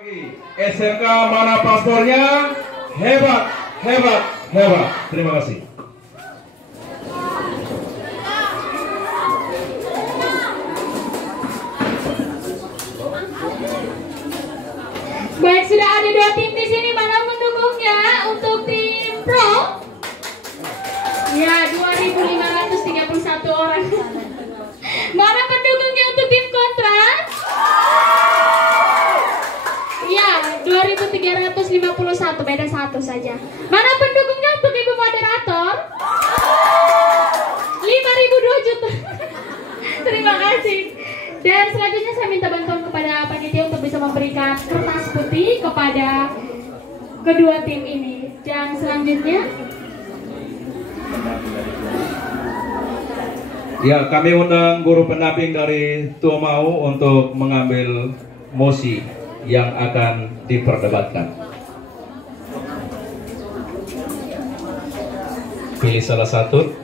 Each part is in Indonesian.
SMK mana paspornya? Hebat, hebat, hebat. Terima kasih. Baik, sudah ada 2 tim di sini. Mana pendukungnya untuk tim Pro? Ya, 2.531 orang. Mana pendukungnya untuk tim Kontra? Ya, 2.351, beda 1 saja. Mana pendukungnya untuk Ibu Moderator? 5.002 juta. Terima kasih. Dan selanjutnya saya minta bantuan kepada panitia untuk bisa memberikan kertas putih kepada kedua tim ini. Dan selanjutnya, ya, kami undang guru pendamping dari Tuamau untuk mengambil mosi yang akan diperdebatkan. Pilih salah satu.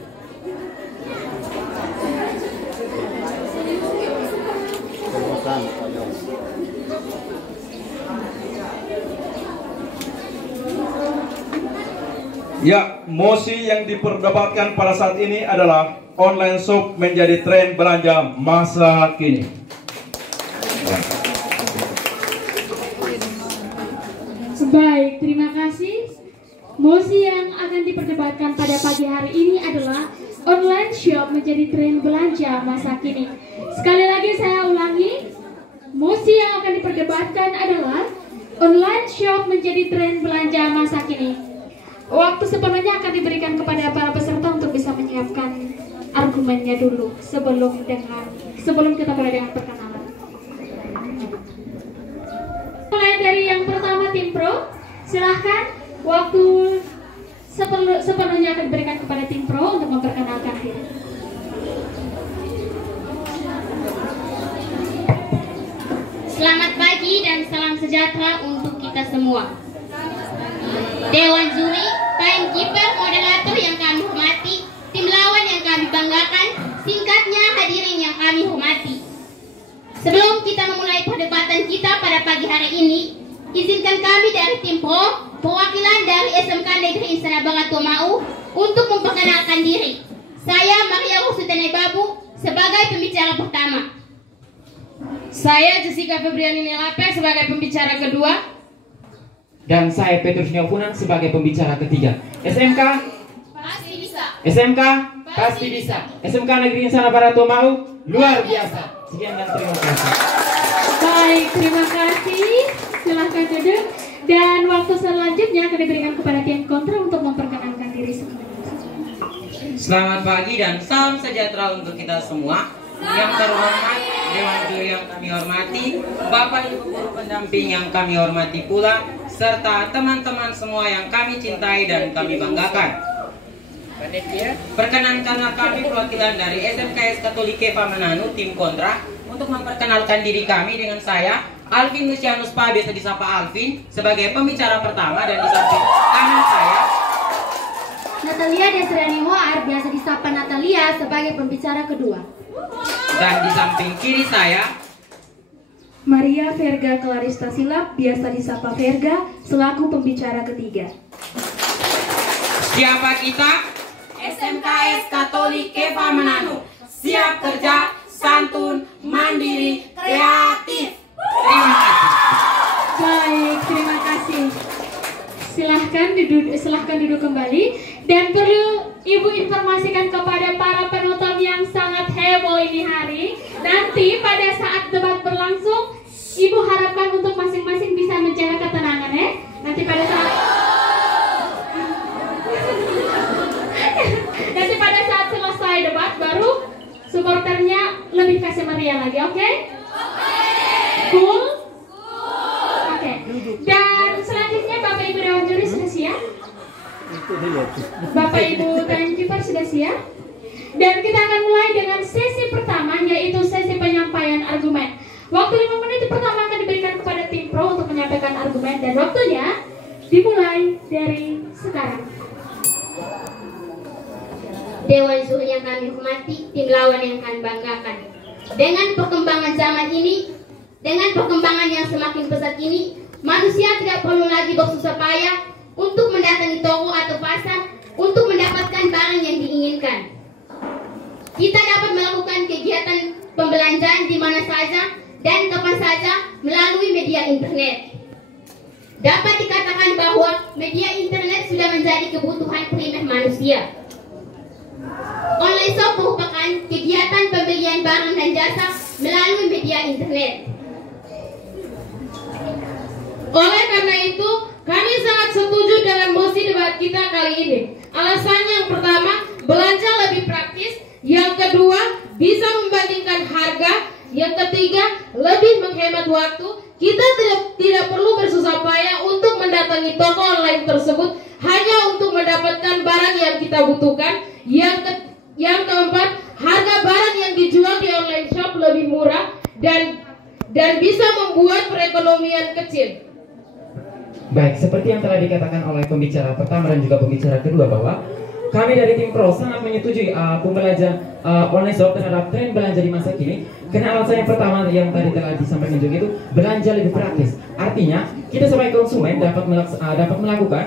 Ya, mosi yang diperdebatkan pada saat ini adalah online shop menjadi tren belanja masa kini. baik, terima kasih. Mosi yang akan diperdebatkan pada pagi hari ini adalah online shop menjadi tren belanja masa kini. Sekali lagi saya ulangi, mosi yang akan diperdebatkan adalah online shop menjadi tren belanja masa kini. Waktu sepenuhnya akan diberikan kepada para peserta untuk bisa menyiapkan argumennya dulu sebelum kita mulai dengan perkenalan. Mulai dari yang pertama tim Pro, silahkan. Waktu sepenuhnya akan diberikan kepada tim Pro untuk memperkenalkan diri. Selamat pagi dan salam sejahtera untuk kita semua. Dewan juri, timekeeper, moderator yang kami hormati, tim lawan yang kami banggakan, singkatnya hadirin yang kami hormati. Sebelum kita memulai perdebatan kita pada pagi hari ini, izinkan kami dari tim Pro, perwakilan dari SMK Negeri Insana Barat Tuamau, untuk memperkenalkan diri. Saya Maria Rosutene Babu sebagai pembicara pertama. Saya Jessica Febriani Nelape sebagai pembicara kedua. Dan saya Petrus Nyofunan sebagai pembicara ketiga. SMK Pasti bisa. SMK pasti bisa. SMK Negeri Insana Barat Tuamau luar biasa. Sekian dan terima kasih. Baik, terima kasih. Silahkan duduk. Dan waktu selanjutnya akan diberikan kepada tim kontra untuk memperkenalkan diri semuanya. Selamat pagi dan salam sejahtera untuk kita semua. Yang terhormat Dewan Juri yang kami hormati, Bapak Ibu guru pendamping yang kami hormati pula, serta teman-teman semua yang kami cintai dan kami banggakan. Perkenankanlah kami perwakilan dari SMKS Katolik Eva Mananu, tim kontra, untuk memperkenalkan diri kami dengan saya, Alvin Lucianus Pa, biasa disapa Alvin, sebagai pembicara pertama, dan di samping kanan saya Natalia Desriani Hoar, biasa disapa Natalia, sebagai pembicara kedua. Dan di samping kiri saya Maria Verga Clarista Silap, biasa disapa Verga, selaku pembicara ketiga. siapa kita? SMKS Katolik Eva Mananu, siap kerja, santun, mandiri, kreatif. Terima kasih. Baik, terima kasih. Silahkan duduk kembali. Dan perlu Ibu informasikan kepada para penonton yang sangat heboh ini hari, nanti pada saat debat berlangsung, Ibu harapkan untuk masing-masing bisa menjaga ketenangan ya. Nanti pada saat selesai debat baru supporternya lebih kasih meriah lagi, oke? Cool? Oke. Dan selanjutnya Bapak Ibu Dewan Juri sudah siap? Bapak Ibu timekeeper sudah siap? Dan kita akan mulai dengan sesi pertama, yaitu sesi penyampaian argumen. Waktu 5 menit pertama akan diberikan kepada tim Pro untuk menyampaikan argumen, dan waktunya dimulai dari sekarang. Dewan juri yang kami hormati, tim lawan yang kami banggakan. Dengan perkembangan zaman ini, dengan perkembangan yang semakin pesat ini, Manusia tidak perlu lagi bersusah payah untuk mendatangi toko atau pasar untuk mendapatkan barang yang diinginkan. Kita dapat melakukan kegiatan pembelanjaan di mana saja dan kapan saja melalui media internet. Dapat dikatakan bahwa media internet sudah menjadi kebutuhan primer manusia. Online shop merupakan kegiatan pembelian barang dan jasa melalui media internet. Oleh karena itu, kami sangat setuju dengan mosi debat kita kali ini. Alasannya yang pertama, belanja lebih praktis. Yang kedua, bisa membandingkan harga. Yang ketiga, lebih menghemat waktu. Kita tidak perlu bersusah payah untuk mendatangi toko online tersebut hanya untuk mendapatkan barang yang kita butuhkan. Yang keempat, harga barang yang dijual di online shop lebih murah dan bisa membuat perekonomian kecil. Baik, seperti yang telah dikatakan oleh pembicara pertama dan juga pembicara kedua bahwa kami dari tim Pro sangat menyetujui pembelajaran online shop terhadap tren belanja di masa kini. Karena alasan yang pertama yang tadi telah disampaikan juga itu belanja lebih praktis. Artinya kita sebagai konsumen dapat melakukan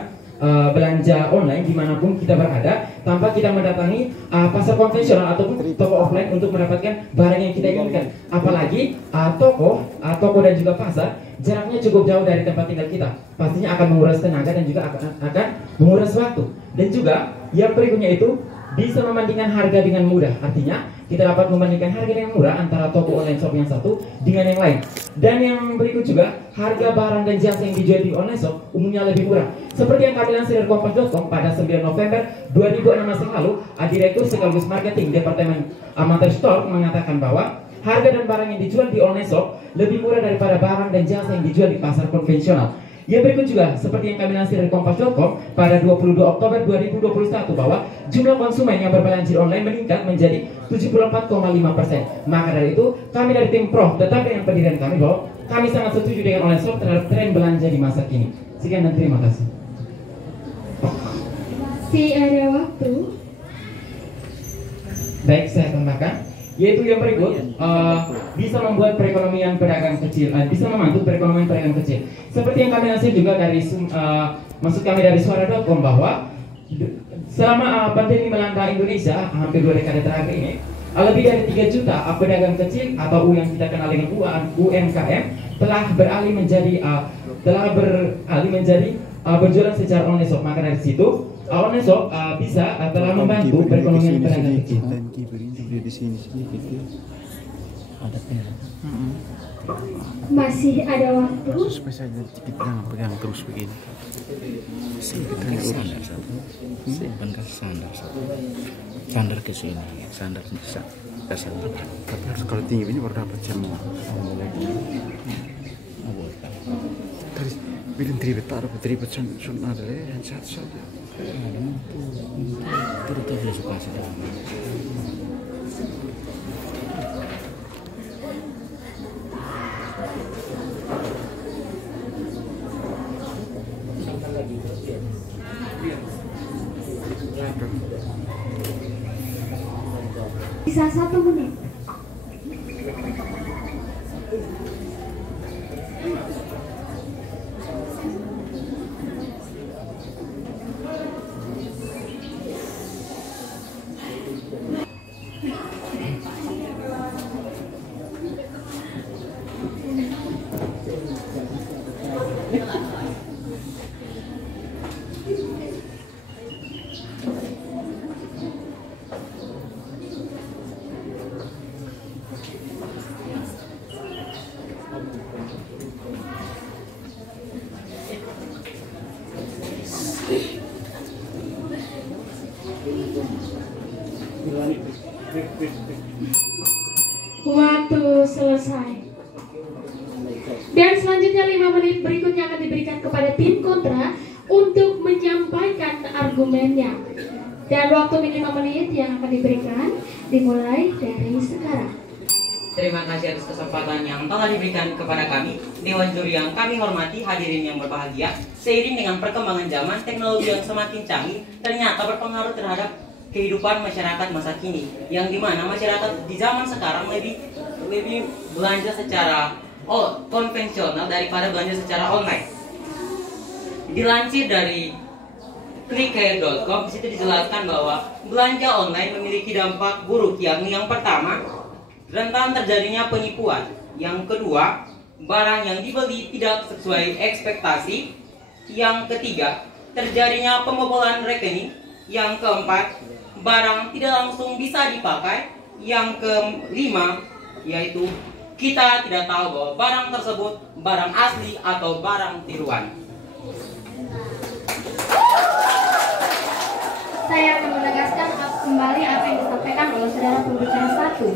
belanja online dimanapun kita berada tanpa kita mendatangi pasar konvensional ataupun toko offline untuk mendapatkan barang yang kita inginkan. Apalagi toko dan juga pasar jaraknya cukup jauh dari tempat tinggal kita, pastinya akan menguras tenaga dan juga akan menguras waktu. Dan juga yang berikutnya itu bisa membandingkan harga dengan mudah. Artinya kita dapat membandingkan harga dengan murah antara toko online shop yang satu dengan yang lain. Dan yang berikut juga harga barang dan jasa yang dijual di online shop umumnya lebih murah. Seperti yang kami lansir dari kompas.com pada 9 November 2016 lalu, Direktur sekaligus Marketing Departemen Amateur Store mengatakan bahwa harga dan barang yang dijual di online shop lebih murah daripada barang dan jasa yang dijual di pasar konvensional. Yang berikut juga seperti yang kami lansir dari kompas.com pada 22 Oktober 2021 bahwa jumlah konsumen yang berbelanja online meningkat menjadi 74,5%. Maka dari itu kami dari tim Pro tetap dengan pendirian kami bahwa kami sangat setuju dengan online shop terhadap tren belanja di masa kini. Sekian dan terima kasih. Masih ada waktu. Baik, saya tambahkan yaitu yang berikut bisa membuat perekonomian pedagang kecil, bisa membantu perekonomian pedagang kecil. Seperti yang kami lansir juga dari maksud kami dari suara.com bahwa selama pandemi melanda Indonesia hampir 2 dekade terakhir ini, lebih dari 3 juta pedagang kecil atau yang kita kenal dengan UMKM telah beralih menjadi berjualan secara online shop. Maka dari situ online shop bisa telah membantu perekonomian pedagang kecil. Masih ada waktu. Supaya saja kita jangan pegang terus begini. Kita hanya urus satu. Benar sandar ke sini, sandar bisa ke sana. Tapi harus kalau tinggi ini baru dapat semua. Tadi bilang tribet tak dapat tribet sun ada yang satu saja. Terus suka saja. Bisa 1 menit. Waktu selesai. Dan selanjutnya 5 menit berikutnya akan diberikan kepada tim kontra untuk menyampaikan argumennya. Dan waktu minimal menit yang akan diberikan dimulai dari sekarang. Terima kasih atas kesempatan yang telah diberikan kepada kami, Dewan Juri yang kami hormati, hadirin yang berbahagia. Seiring dengan perkembangan zaman, teknologi yang semakin canggih ternyata berpengaruh terhadap kehidupan masyarakat masa kini, yang dimana masyarakat di zaman sekarang lebih belanja secara konvensional daripada belanja secara online. Dilansir dari clickcare.com, di situ dijelaskan bahwa belanja online memiliki dampak buruk, yang pertama, rentan terjadinya penipuan. Yang kedua, barang yang dibeli tidak sesuai ekspektasi. Yang ketiga, terjadinya pembobolan rekening. Yang keempat, barang tidak langsung bisa dipakai. Yang kelima, yaitu kita tidak tahu bahwa barang tersebut barang asli atau barang tiruan. Saya akan menegaskan kembali apa yang disampaikan oleh saudara pembicara satu,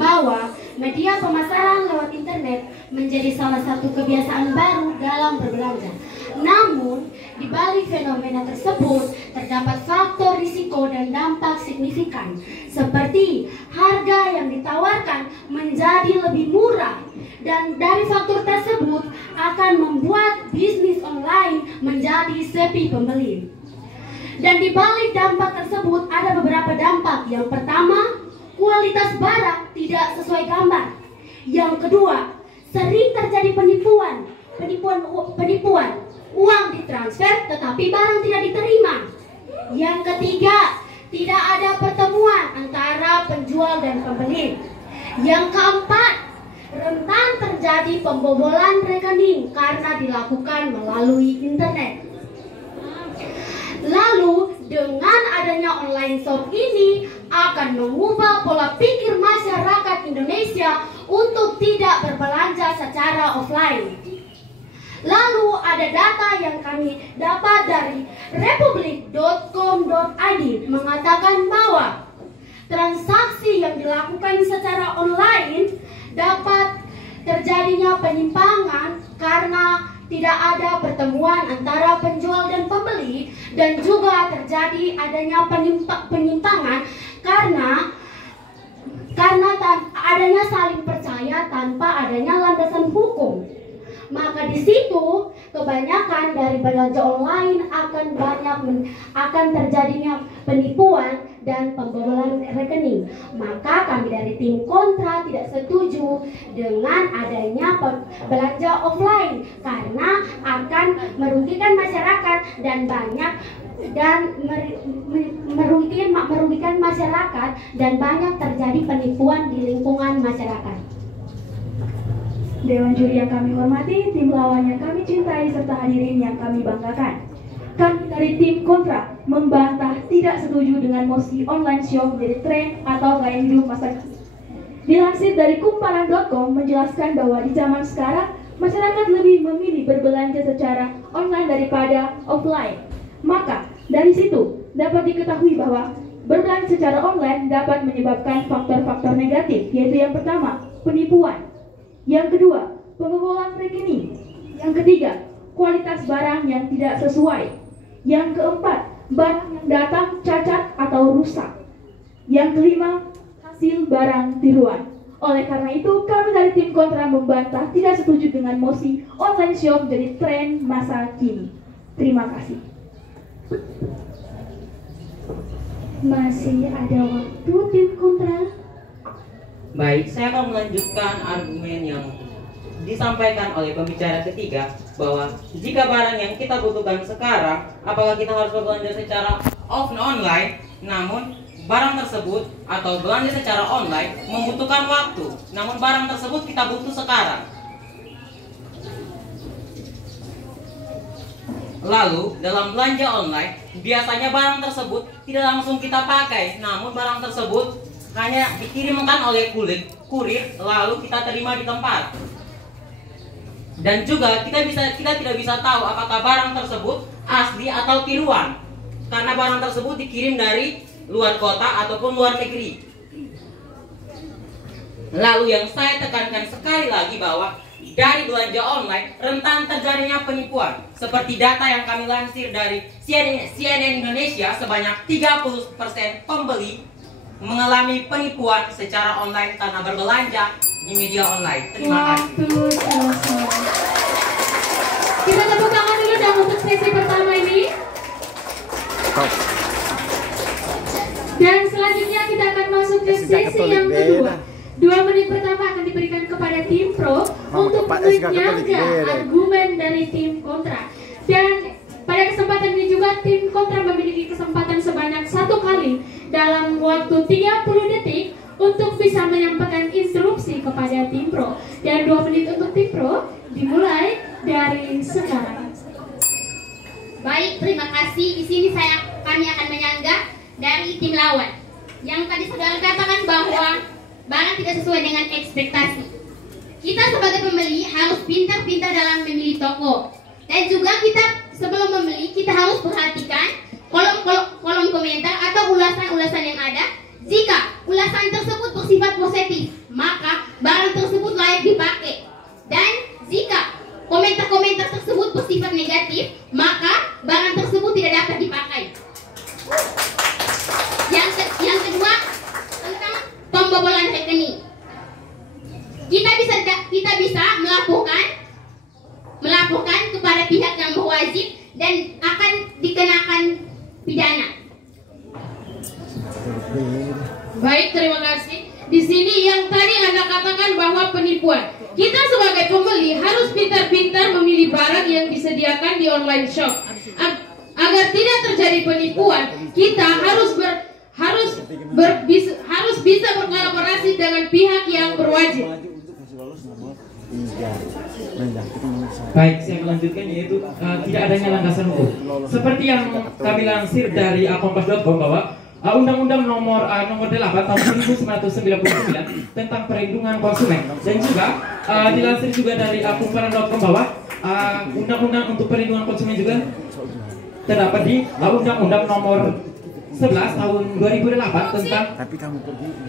bahwa media pemasaran lewat internet menjadi salah satu kebiasaan baru dalam berbelanja. Namun, di balik fenomena tersebut terdapat faktor risiko dan dampak signifikan, seperti harga yang ditawarkan menjadi lebih murah, dan dari faktor tersebut akan membuat bisnis online menjadi sepi pembeli. Dan di balik dampak tersebut ada beberapa dampak. Yang pertama, kualitas barang tidak sesuai gambar. Yang kedua, sering terjadi penipuan. Uang ditransfer tetapi barang tidak diterima. Yang ketiga, tidak ada pertemuan antara penjual dan pembeli. Yang keempat, rentan terjadi pembobolan rekening karena dilakukan melalui internet. Lalu, dengan adanya online shop ini akan mengubah pola pikir masyarakat Indonesia untuk tidak berbelanja secara offline. Lalu ada data yang kami dapat dari republik.com.id mengatakan bahwa transaksi yang dilakukan secara online dapat terjadinya penyimpangan karena tidak ada pertemuan antara penjual dan pembeli, dan juga terjadi adanya penyimpangan karena adanya saling percaya tanpa adanya landasan hukum. Maka di situ kebanyakan dari belanja online akan terjadinya penipuan dan pembobolan rekening. Maka kami dari tim kontra tidak setuju dengan adanya belanja offline karena akan merugikan masyarakat merugikan masyarakat dan banyak terjadi penipuan di lingkungan masyarakat. Dewan juri yang kami hormati, tim lawan yang kami cintai, serta hadirin yang kami banggakan. Kami dari tim kontra membantah tidak setuju dengan mosi online shop menjadi tren atau gaya hidup masa kini. Dilansir dari kumparan.com menjelaskan bahwa di zaman sekarang masyarakat lebih memilih berbelanja secara online daripada offline. Maka dari situ dapat diketahui bahwa berbelanja secara online dapat menyebabkan faktor-faktor negatif, yaitu yang pertama, penipuan. Yang kedua, pembobolan rekening. Yang ketiga, kualitas barang yang tidak sesuai. Yang keempat, barang yang datang cacat atau rusak. Yang kelima, hasil barang tiruan. Oleh karena itu, kami dari tim kontra membantah tidak setuju dengan mosi online shop menjadi tren masa kini. Terima kasih. Masih ada waktu tim kontra? Baik, saya akan melanjutkan argumen yang disampaikan oleh pembicara ketiga, bahwa jika barang yang kita butuhkan sekarang, apakah kita harus berbelanja secara online, namun barang tersebut atau belanja secara online membutuhkan waktu, namun barang tersebut kita butuh sekarang. Lalu, dalam belanja online, biasanya barang tersebut tidak langsung kita pakai, namun barang tersebut hanya dikirimkan oleh kurir, lalu kita terima di tempat. Dan juga kita tidak bisa tahu apakah barang tersebut asli atau tiruan, karena barang tersebut dikirim dari luar kota ataupun luar negeri. Lalu yang saya tekankan sekali lagi bahwa dari belanja online rentan terjadinya penipuan. Seperti data yang kami lansir dari CNN Indonesia, sebanyak 30% pembeli mengalami penipuan secara online karena berbelanja di media online. Terima kasih. Kita tepuk tangan dulu dan untuk sesi pertama ini. Dan selanjutnya kita akan masuk ke sesi yang kedua. 2 menit pertama akan diberikan kepada tim pro untuk menyangga argumen dari tim kontra. Dan pada kesempatan ini juga tim kontra memiliki kesempatan sebanyak 1 kali dalam waktu 30 detik untuk bisa menyampaikan instruksi kepada tim pro. Dan 2 menit untuk tim pro dimulai dari sekarang. Baik, terima kasih. Di sini kami akan menyangga dari tim lawan. Yang tadi saudara katakan bahwa barang tidak sesuai dengan ekspektasi. Kita sebagai pembeli harus pintar-pintar dalam memilih toko. Dan juga kita sebelum membeli kita harus perhatikan kolom komentar atau ulasan-ulasan yang ada. Jika ulasan tersebut bersifat positif, maka barang tersebut layak dipakai. Dan jika komentar-komentar tersebut bersifat negatif, maka barang tersebut tidak dapat dipakai. Yang kedua, tentang pembobolan rekening. Kita bisa melaporkan kepada pihak yang berwajib dan akan dikenakan pidana. Baik, terima kasih. Di sini yang tadi Anda katakan bahwa penipuan. Kita sebagai pembeli harus pintar-pintar memilih barang yang disediakan di online shop. Agar tidak terjadi penipuan, kita harus bisa berkolaborasi dengan pihak yang berwajib. Baik, saya melanjutkan yaitu tidak adanya landasan hukum. Seperti yang kami lansir dari kompas.com bahwa Undang-Undang nomor 8 tahun 1999 tentang perlindungan konsumen, dan juga dilansir juga dari kumparan.com bahwa Undang-Undang untuk perlindungan konsumen juga terdapat di Undang-Undang nomor 11 tahun 2008 tentang.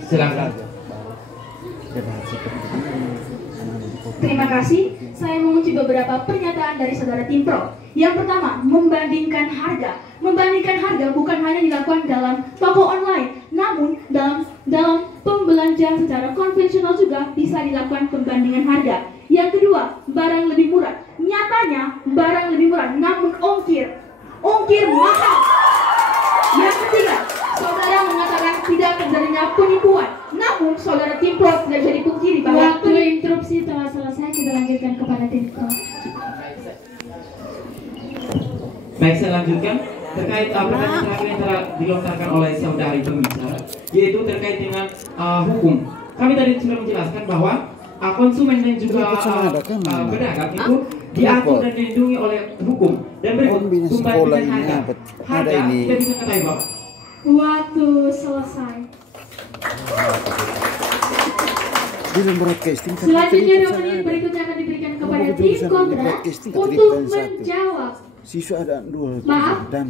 Silakan. Terima kasih. Saya mengunci beberapa pernyataan dari saudara tim pro. Yang pertama, membandingkan harga. Membandingkan harga bukan hanya dilakukan dalam toko online, namun dalam pembelanjaan secara konvensional juga bisa dilakukan pembandingan harga. Yang kedua, barang lebih murah. Nyatanya barang lebih murah, namun ongkir mahal. Yang ketiga, saudara mengatakan tidak terjadinya penipuan, namun saudara tim pro tidak bisa dipungkiri bahwa waktu interupsi telah selesai. Kita lanjutkan kepada tim pro. Baik, saya lanjutkan terkait pertanyaan terakhir yang telah dilontarkan oleh saudari pembicara, yaitu terkait dengan hukum. Kami tadi sudah menjelaskan bahwa konsumen dan juga pedagang itu diatur dan dilindungi oleh hukum. Dan berikut pembandingan harga tidak bisa kata Pak. Waktu selesai. Selanjutnya dokumen berikutnya akan diberikan kepada tim kontra untuk menjawab.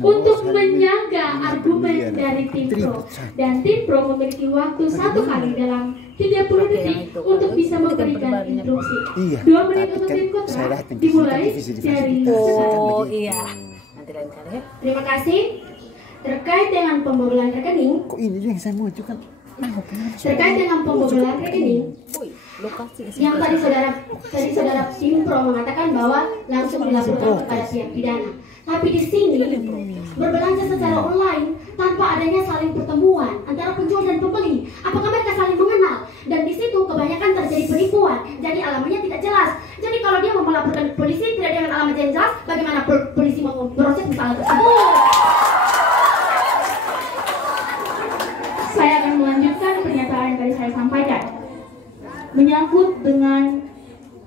Untuk menyangga argumen dari tim pro. Dan tim pro memiliki waktu 1 kali dalam 30 detik untuk bisa memberikan instruksi. 2 menit untuk tim kontra dimulai dari sekarang. Iya. Nanti lain kali ya. Terima kasih. Terkait dengan pembobolan rekening. Kok ini yang saya mau ajukan? Terkait dengan pembobolan rekening, yang tadi saudara tim pro mengatakan bahwa langsung dilaporkan kepada pihak pidana. Tapi di sini berbelanja secara online tanpa adanya saling pertemuan antara penjual dan pembeli. Apakah mereka saling mengenal? Dan di situ kebanyakan terjadi penipuan. Jadi alamatnya tidak jelas. Jadi kalau dia mau melaporkan ke polisi tidak dengan alamat yang jelas, bagaimana polisi mau memproses misalnya tersebut? Saya akan melanjutkan pernyataan yang tadi saya sampaikan menyangkut dengan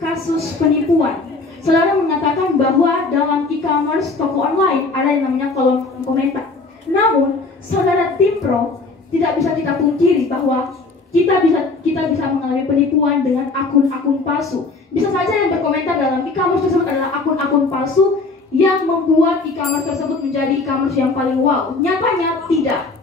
kasus penipuan. Saudara mengatakan bahwa dalam e-commerce toko online ada yang namanya kolom komentar. Namun, saudara tim pro tidak bisa kita pungkiri bahwa kita bisa mengalami penipuan dengan akun-akun palsu. Bisa saja yang berkomentar dalam e-commerce tersebut adalah akun-akun palsu yang membuat e-commerce tersebut menjadi e-commerce yang paling wow. Nyatanya tidak.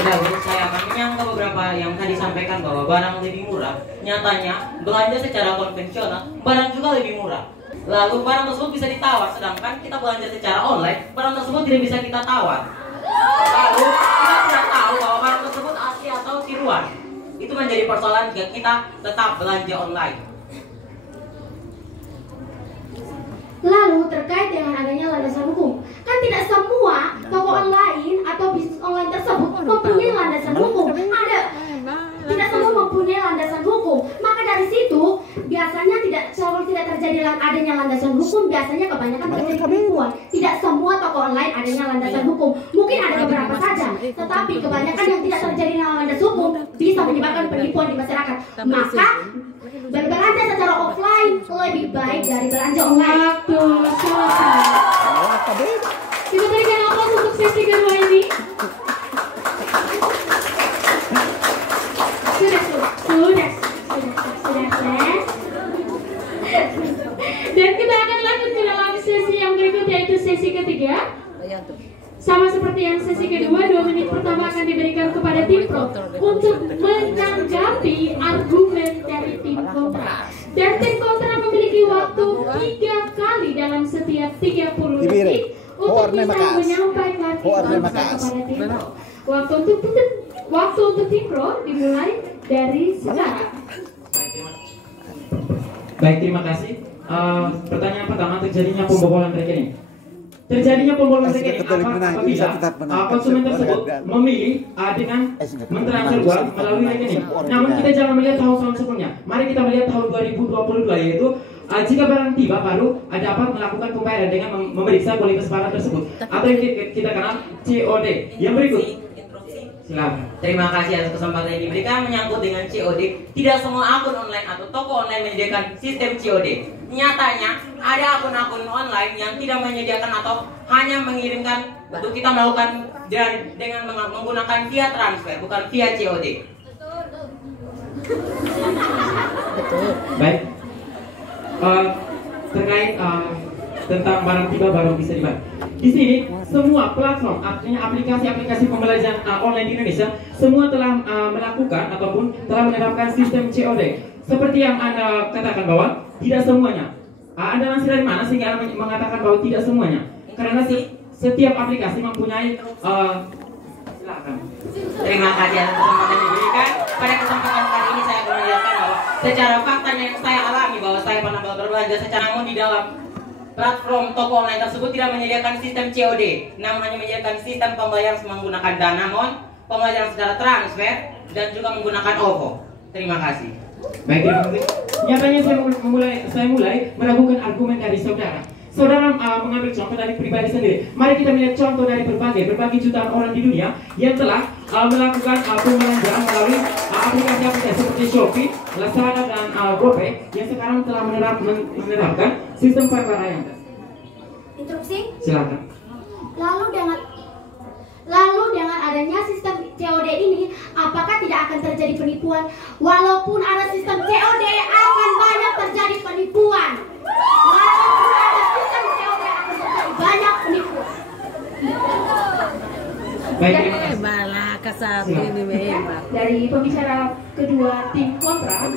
Benar, saya akan menyangka beberapa yang tadi sampaikan bahwa barang lebih murah. Nyatanya, belanja secara konvensional, barang juga lebih murah. Lalu barang tersebut bisa ditawar, sedangkan kita belanja secara online, barang tersebut tidak bisa kita tawar. Lalu kita tidak tahu bahwa barang tersebut asli atau tiruan. Itu menjadi persoalan jika kita tetap belanja online. Lalu terkait dengan adanya landasan hukum, kan tidak semua toko online atau bisnis online tersebut mempunyai landasan hukum. Tidak semua mempunyai landasan dengan adanya landasan hukum biasanya kebanyakan terjadi penipuan. Tidak semua toko online adanya landasan hukum. Mungkin ada beberapa saja, tetapi kebanyakan yang tidak terjadi dengan landasan hukum bisa menyebabkan penipuan di masyarakat. Maka berbelanja secara offline lebih baik dari belanja online. Waktu selesai. Kita berikan aplaus untuk sesi kedua ini. Sudah. Dan kita akan lanjut ke dalam sesi yang berikut, yaitu sesi ketiga. Sama seperti yang sesi kedua, 2 menit pertama akan diberikan kepada tim pro untuk menanggapi argumen dari tim kontra. Dan tim kontra memiliki waktu 3 kali dalam setiap 30 detik untuk bisa menyampaikan kepada tim pro. Waktu untuk tim pro dimulai dari sekarang. Baik, terima kasih. Pertanyaan pertama, terjadinya pembobolan rekening. Terjadinya pembobolan rekening apabila konsumen tersebut memilih dengan mentransfer uang melalui rekening. Namun kita jangan melihat tahun-tahun sebelumnya. Mari kita melihat tahun 2022, yaitu jika barang tiba baru dapat melakukan pembayaran dengan memeriksa kualitas barang tersebut atau yang kita kenal COD. Yang berikut. Silakan. Terima kasih atas kesempatan yang diberikan menyangkut dengan COD. Tidak semua akun online atau toko online menyediakan sistem COD. Nyatanya ada akun-akun online yang tidak menyediakan atau hanya mengirimkan untuk kita melakukan dengan menggunakan via transfer, bukan via COD. Baik. Terkait tentang barang tiba baru bisa dibayar. Di sini semua platform, artinya aplikasi-aplikasi pembelajaran online di Indonesia, semua telah melakukan ataupun telah menerapkan sistem COD. Seperti yang Anda katakan bahwa tidak semuanya. Anda langsung dari mana sehingga Anda mengatakan bahwa tidak semuanya? Karena setiap aplikasi mempunyai silakan. Terima kasih atas kesempatan yang diberikan. Pada kesempatan kali ini saya akan menjelaskan bahwa secara faktanya yang saya alami bahwa saya pernah berbelanja secara namun di dalam platform toko online tersebut tidak menyediakan sistem COD, namun hanya menyediakan sistem pembayaran menggunakan Danamon, pembayaran secara transfer, dan juga menggunakan OVO. Terima kasih. Baik, terima kasih. Nyatanya saya mulai meragukan argumen dari saudara. Saudara mengambil contoh dari pribadi sendiri. Mari kita melihat contoh dari berbagai jutaan orang di dunia yang telah melakukan pembelanjaan melalui aplikasi-aplikasi seperti Shopee, Lazada, dan GoPay yang sekarang telah menerapkan sistem pembayaran. Interupsi? Silakan. Lalu dengan adanya sistem COD ini, apakah tidak akan terjadi penipuan? Walaupun ada sistem COD, akan banyak terjadi penipuan. Walaupun ada sistem COD, akan terjadi banyak penipuan. Baik, Dari pembicara kedua tim kontra.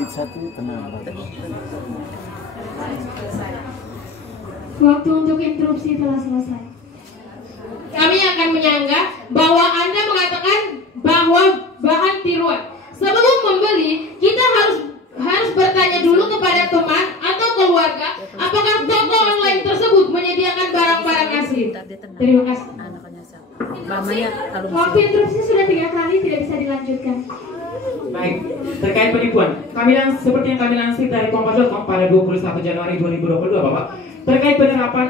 Waktu untuk interupsi telah selesai. Kami akan menyanggah bahwa Anda mengatakan bahwa bahan tiruan. Sebelum membeli, kita harus bertanya dulu kepada teman atau keluarga apakah toko online tersebut menyediakan barang-barang asli. Terima kasih. Waktu interupsi sudah 3 kali, tidak bisa dilanjutkan. Baik, terkait penipuan, seperti yang kami lansir dari Kompas.com pada 21 Januari 2022 Bapak, terkait penerapan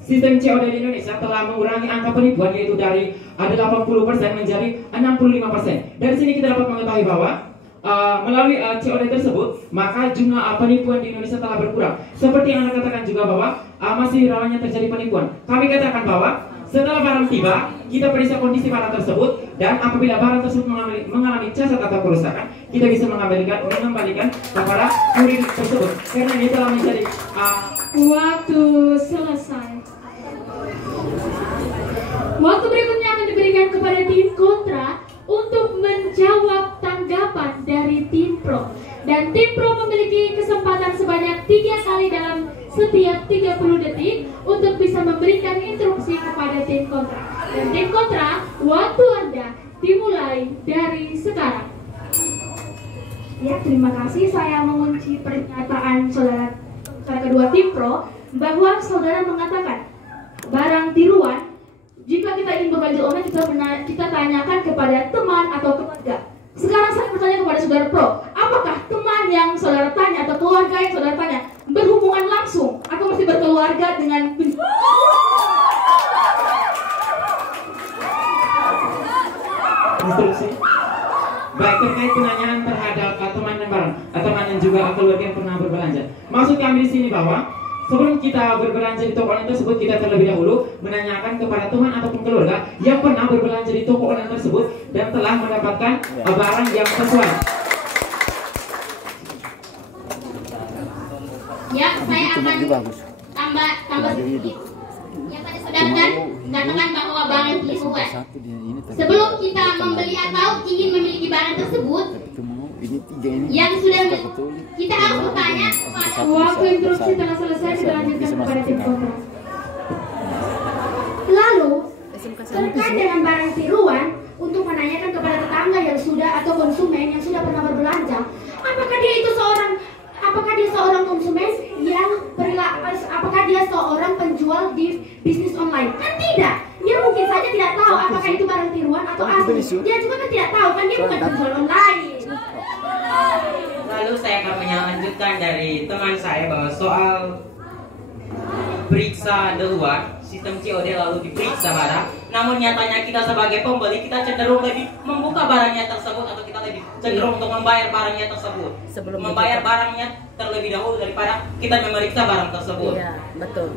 sistem COD di Indonesia telah mengurangi angka penipuan yaitu dari 80% menjadi 65%. Dari sini kita dapat mengetahui bahwa melalui COD tersebut maka jumlah penipuan di Indonesia telah berkurang. Seperti yang Anda katakan juga bahwa masih rawannya terjadi penipuan. Kami katakan bahwa setelah barang tiba, kita periksa kondisi barang tersebut dan apabila barang tersebut mengalami cacat atau kerusakan, kita bisa mengembalikan kepada kurir tersebut. Karena ini telah menjadi waktu selesai. Waktu berikutnya akan diberikan kepada tim kontra untuk menjawab tanggapan dari tim pro. Dan tim pro memiliki kesempatan sebanyak 3 kali dalam setiap 30 detik untuk bisa memberikan interupsi kepada tim kontra. Dan tim kontra, waktu Anda dimulai dari sekarang. Ya, terima kasih. Saya mengunci pernyataan saudara kedua tim pro bahwa saudara mengatakan barang tiruan. Jika kita ingin berbelanja online, kita tanyakan kepada teman atau keluarga. Sekarang saya bertanya kepada saudara pro, apakah teman yang saudara tanya atau keluarga yang saudara tanya berhubungan langsung keluarga dengan instruksi. Baik, terkait penanyaan terhadap teman dan barang atau teman dan juga keluarga yang pernah berbelanja. Maksud kami di sini bahwa sebelum kita berbelanja di toko online tersebut, kita terlebih dahulu menanyakan kepada teman ataupun keluarga yang pernah berbelanja di toko online tersebut dan telah mendapatkan barang yang sesuai. Ya, saya akan tambah sedikit. Yang tadi saudara kan katakan bahwa barang tiruan. Sebelum kita membeli atau ingin memiliki barang tersebut, yang sudah kita harus bertanya kepada waktu instruksi telah selesai, dilanjutkan kepada tim kontra. Lalu, terkait dengan barang tiruan, untuk menanyakan kepada tetangga yang sudah atau konsumen yang sudah pernah berbelanja, apakah dia seorang konsumen yang apakah dia seorang penjual di bisnis online? Kan tidak. Dia mungkin saja tidak tahu apakah itu barang tiruan atau asli. Dia juga kan tidak tahu, kan dia bukan penjual online. Lalu saya akan melanjutkan dari teman saya bahwa soal periksa duluan, sistem COD lalu diperiksa barang. Namun nyatanya kita sebagai pembeli, kita cenderung lebih membuka barangnya tersebut atau kita lebih cenderung untuk membayar barangnya tersebut. Sebelum membayar barangnya terlebih dahulu daripada kita memeriksa barang tersebut. Iya, betul.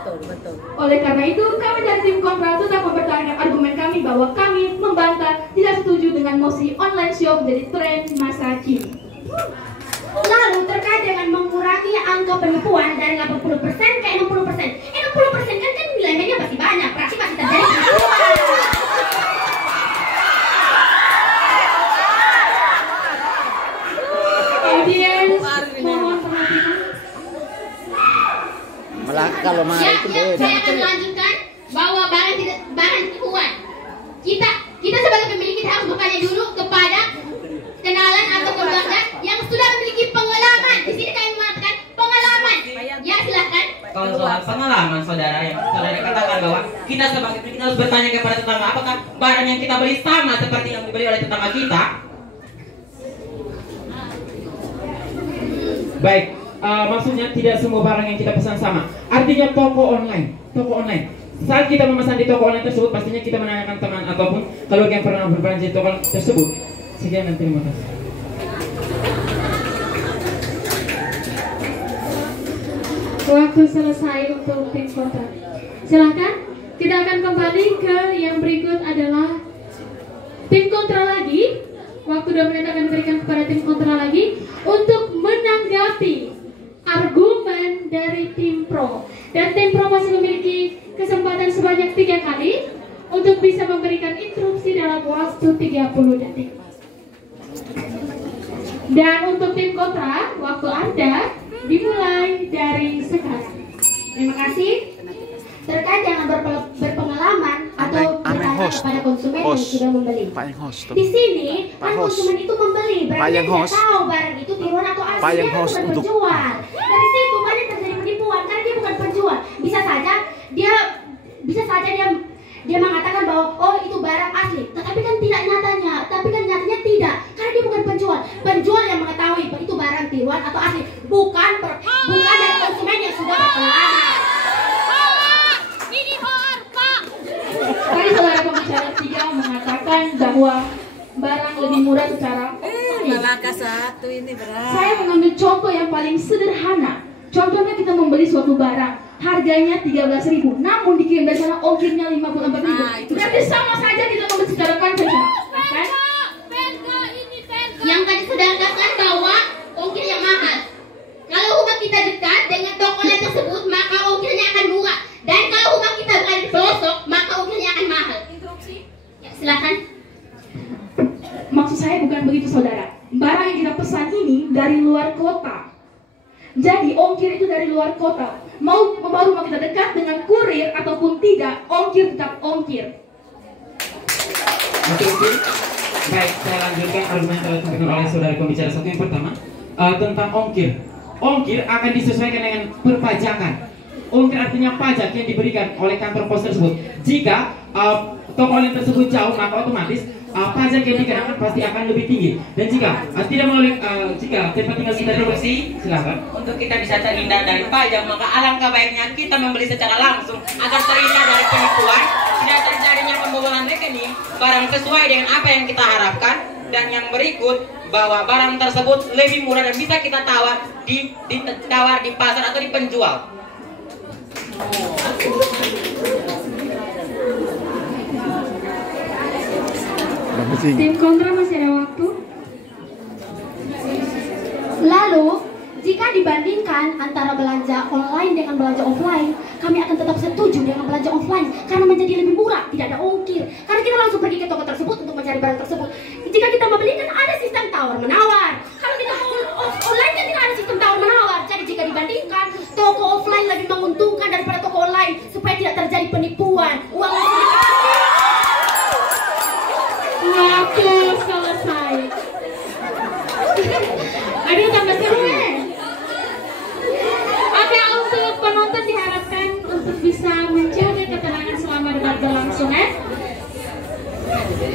Betul. Oleh karena itu, kami dari tim kontra tetap mempertahankan argumen kami bahwa kami membantah tidak setuju dengan mosi online shop menjadi tren masa kini. Lalu terkait dengan mengurangi angka penipuan dari 80% ke 60%. 60% kan nilainya masih banyak, berarti masih terjadi penipuan. Audiens, mohon perhatian. Malah kalau marah itu beda. Saya akan melanjutkan bahwa barang tiruan. Kita sebagai pemilik kita harus bertanya dulu kepada kenalan atau keluarga yang sudah memiliki pengalaman. Di sini kami mengatakan pengalaman. Ya, silahkan. Kalau soal pengalaman saudara yang saudara katakan bahwa kita sebagai pemilik kita harus bertanya kepada tetangga apakah barang yang kita beli sama seperti yang dibeli oleh tetangga kita. Baik, maksudnya tidak semua barang yang kita pesan sama. Artinya toko online. Saat kita memesan di toko online tersebut, pastinya kita menanyakan teman ataupun keluarga yang pernah berbelanja di toko tersebut. Sekian dan terima kasih. Waktu selesai untuk tim kontra. Silahkan, kita akan kembali ke yang berikut adalah tim kontra lagi. Waktu 2 menit akan diberikan kepada tim kontra lagi untuk menanggapi argumen dari tim pro. Dan tim pro masih memiliki kesempatan sebanyak 3 kali untuk bisa memberikan instruksi dalam waktu 30 detik. Dan untuk tim kontra, waktu Anda dimulai dari sekarang. Terima kasih. Terkait dengan berpengalaman atau bertanya kepada konsumen yang sudah membeli. Di sini kan konsumen itu membeli, berarti dia tidak tahu barang itu tiruan atau asli, dia bukan penjual. Dari situ banyak terjadi penipuan karena dia bukan penjual. Bisa saja dia mengatakan bahwa oh itu barang asli, tetapi kan nyatanya tidak, karena dia bukan penjual. Penjual yang mengetahui itu barang tiruan atau asli, bukan dari konsumen yang sudah berpengalaman. Tadi saudara pembicara 3 mengatakan bahwa barang lebih murah secara Saya mengambil contoh yang paling sederhana. Contohnya kita membeli suatu barang, harganya 13.000, namun dikirim dari sana ongkirnya 54.000. Berarti sama saja kita membeli secara konvensional, kan? Yang tadi saudara katakan bahwa ongkir yang mahal. Kalau rumah kita dekat dengan toko online tersebut, maka ongkirnya akan murah. Dan kalau rumah kita berada di pelosok, maka ongkirnya akan mahal. Ya, silakan. Maksud saya bukan begitu saudara. Barang yang kita pesan ini dari luar kota. Jadi ongkir itu dari luar kota. Mau membawa rumah kita dekat dengan kurir ataupun tidak, ongkir tetap ongkir. Oke. Baik, saya lanjutkan argumen yang telah disampaikan oleh saudara pembicara satu yang pertama tentang ongkir. Ongkir akan disesuaikan dengan perpajakan. Ongkir artinya pajak yang diberikan oleh kantor pos tersebut. Jika toko online tersebut jauh, maka otomatis pajak yang dikenakan pasti akan lebih tinggi. Dan jika tidak melalui jika tempat tinggal kita Interupsi, silakan. untuk kita bisa terhindar dari pajak, maka alangkah baiknya kita membeli secara langsung agar terhindar dari penipuan, tidak terjadinya pembobolan rekening, barang sesuai dengan apa yang kita harapkan, dan yang berikut bahwa barang tersebut lebih murah dan bisa kita tawar di pasar atau di penjual. Tim kontra masih ada waktu. Lalu, jika dibandingkan antara belanja online dengan belanja offline, kami akan tetap setuju dengan belanja offline karena menjadi lebih murah, tidak ada ongkir. Karena kita langsung pergi ke toko tersebut untuk mencari barang tersebut. Jika kita membeli kan ada sistem tawar menawar. Kalau kita online kan tidak ada sistem tawar menawar. Jadi jika dibandingkan, toko offline lebih menguntungkan daripada toko online supaya tidak terjadi penipuan. Uang langsung dikasih. Waktu selesai. Aduh, tambah seru ya. Oke, untuk penonton diharapkan untuk bisa menjaga ketenangan selama debat berlangsung ya.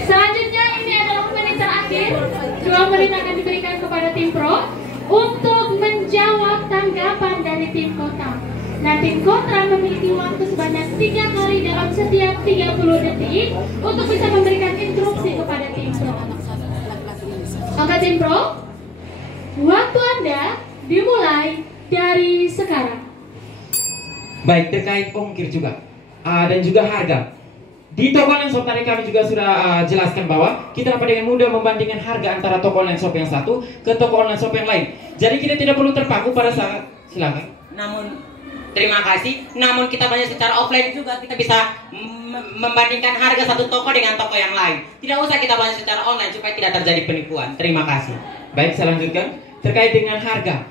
Selanjutnya ini adalah menit terakhir. 2 menit akan diberikan kepada tim pro untuk menjawab tanggapan dari tim kontra. Nah, tim kontra memiliki waktu sebanyak 3 kali dalam setiap 30 detik untuk bisa memberikan instruksi kepada tim pro. Oke, tim pro, waktu Anda dimulai dari sekarang. Baik, terkait ongkir juga dan juga harga. Di toko online shop tadi kami juga sudah jelaskan bahwa kita dapat dengan mudah membandingkan harga antara toko online shop yang satu ke toko online shop yang lain. Jadi kita tidak perlu terpaku pada saat, silakan. Terima kasih. Namun kita belanja secara offline juga kita bisa membandingkan harga satu toko dengan toko yang lain. Tidak usah kita belanja secara online supaya tidak terjadi penipuan. Terima kasih. Baik, saya lanjutkan terkait dengan harga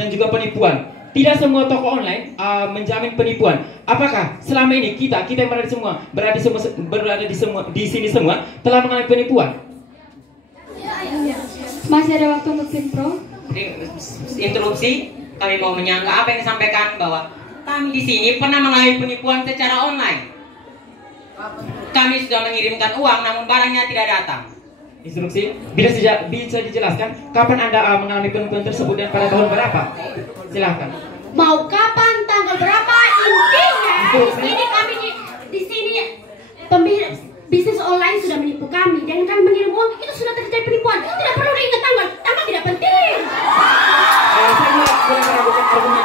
dan juga penipuan. Tidak semua toko online menjamin penipuan. Apakah selama ini kita yang berada di sini semua telah mengalami penipuan? Masih ada waktu untuk tim pro. Interupsi, kami mau menyangka apa yang disampaikan bahwa kami di sini pernah mengalami penipuan secara online. Kami sudah mengirimkan uang, namun barangnya tidak datang. Instruksi, bisa dijelaskan kapan Anda mengalami penipuan tersebut dan pada tahun berapa? Silahkan. Mau kapan, tanggal berapa, intinya ini kami di sini bisnis online sudah menipu kami dan kami mengirim uang itu sudah terjadi penipuan. Tidak perlu diingat tanggal tidak penting. Saya boleh meragukan argumen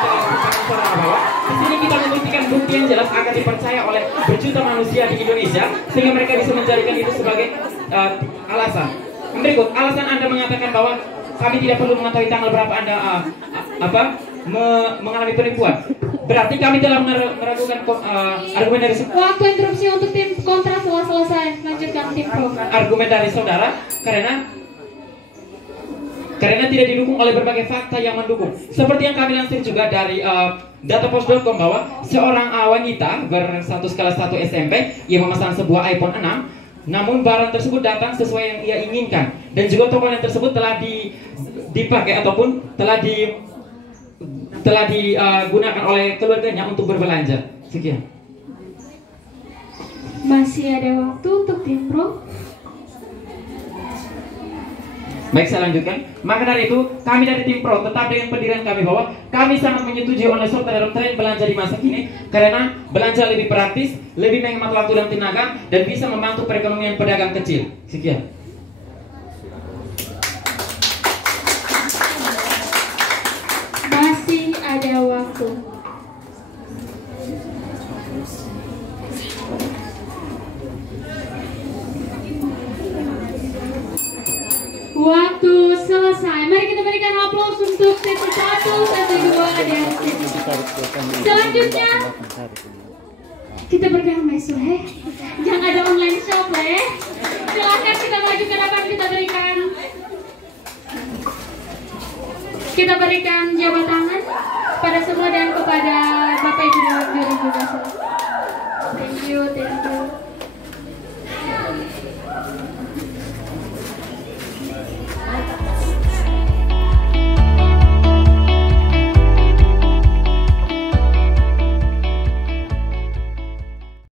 bahwa di sini kita membuktikan bukti yang jelas akan dipercaya oleh berjuta manusia di Indonesia sehingga mereka bisa menjadikan itu sebagai alasan. Berikut alasan Anda mengatakan bahwa kami tidak perlu mengetahui tanggal berapa Anda mengalami penipuan. Berarti kami telah meragukan argumen dari waktu interupsi untuk tim kontra telah selesai. Lanjutkan tim pro. Argumen dari saudara karena tidak didukung oleh berbagai fakta yang mendukung. Seperti yang kami lansir juga dari datapos.com bahwa seorang wanita berstatus kelas 1 SMP yang memesan sebuah iPhone 6, namun barang tersebut datang sesuai yang ia inginkan dan juga toko yang tersebut telah dipakai ataupun telah digunakan oleh keluarganya untuk berbelanja. Sekian. Masih ada waktu untuk tim pro. Baik, saya lanjutkan. Maka dari itu, kami dari tim pro tetap dengan pendirian kami bahwa kami sangat menyetujui online shop terhadap tren belanja di masa kini karena belanja lebih praktis, lebih menghemat waktu dan tenaga, dan bisa membantu perekonomian pedagang kecil. Sekian. Masih ada waktu. Waktu selesai. Mari kita berikan aplaus untuk sesi 1, sesi 2 dan sesi 3. Selanjutnya kita berdamai Suhe. Jangan ada online shop lah ya. Silakan kita maju ke depan, kita berikan jabat tangan pada semua dan kepada Bapak Ibu dan juga. Thank you.